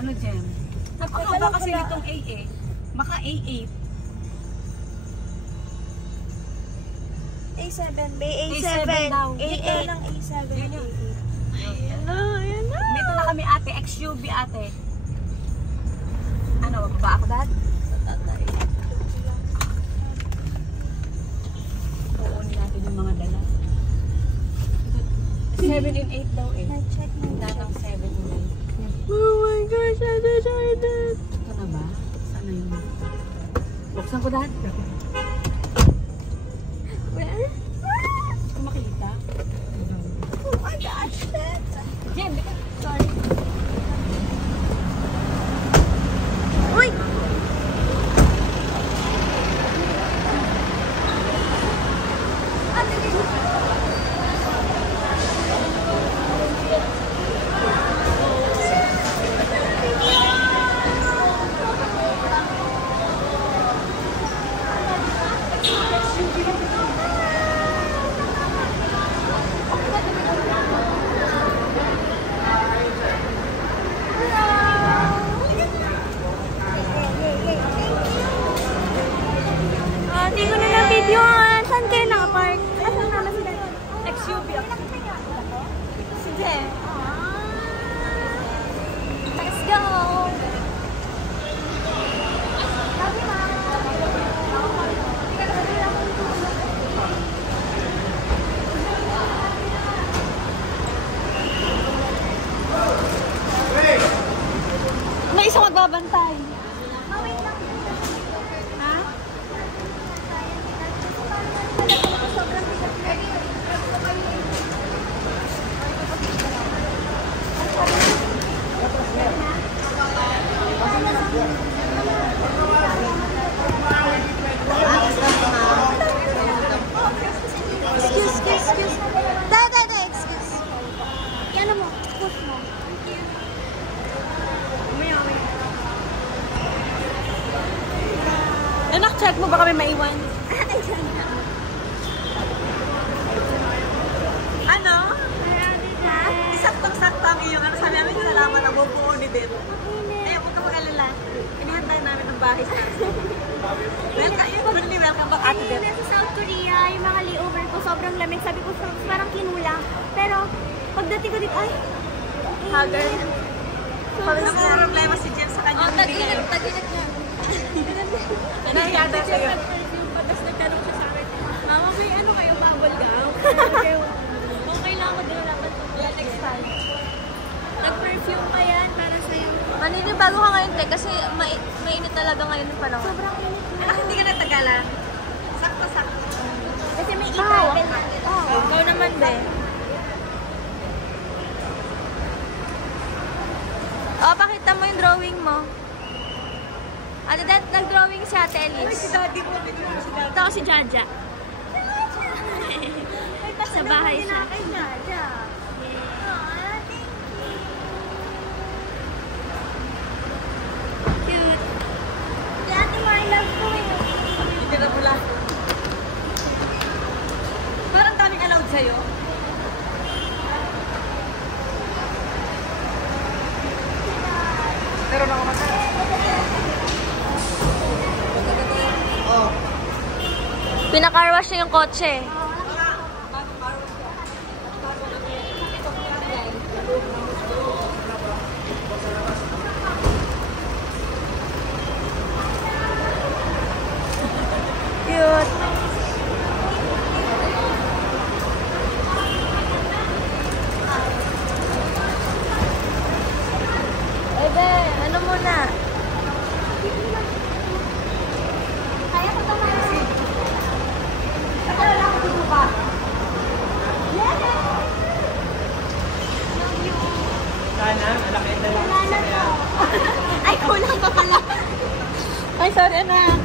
Ano, Jem? Napakaba kasi nitong AA. Baka A8. A7, may A7. daw. A8 lang, A7. Yan yun. Ayan na, ayan na. Dito na kami ate, XUV ate. Ano, baba ako dad? Tatay. Puunin natin yung mga dala. 7 and 8 daw eh. Check mo. Datang 7 and 8. Oh my gosh, Ate Jordan. Ito na ba? Saan na yun? Buksan ko dad. Where? Kung makita. Oh my gosh, Dad. Jem, di ka. Sorry. Uy! Hindi ko na na-videoan. Saan kayo nakapark? Asan naman sila? XUV ako. Sige. Let's go! Sabi ma. May isang magbabantay. Ha? Excuse. Da, excuse. Yan mo, push mo. Anak, check mo ba kami maiwan? Ano? Isaktong-sakto ang iyong ano. Sabi namin salamat ang bubuo ni Dem. Eh, huwag ka mag-alala. Inihantay namin ang bahay sa welcome back Ate Dem. Nasa South Korea, yung mga layover ko, sobrang lamig. Sabi ko, parang kinulang. Pero, pagdating ko dito, ay, Haggard. Ang problema si Jem sa kanyang bigay. Tag-inag niya. Nahiyada sa'yo. Tapos nagtanong siya sa akin, Mama, may ano kayo, bubble gum? Okay lang ako din, dapat Yeah, next time. nag-perfume pa yan para sa'yo. Maninibago ka ngayon, te, kasi mainit talaga ngayon yung panahon. Sobrang init na. Anak, hindi ka natagalan. Sakto-sakto. Kasi may i-travel na. Ikaw naman, be. Oh, pakita mo yung drawing mo. Ano, dad, nag-drawing si Ate Ay, Elise. si Daddy mo. Bigyan mo si Daddy. Ito ako si Jaja. Sa bahay siya. Kay Jaja. Cute. Ate Marla po yun. Hindi na pula. Parang daming allowed sa'yo. Pero nakamatay. Pinakarwash niya yung kotse. Cute. Ebe, ano muna? Kaya ko naman. Ako na lang ako tutupa. Sana, malaki na lang. Ay, kulang pa pala. Ay, sorry, anak.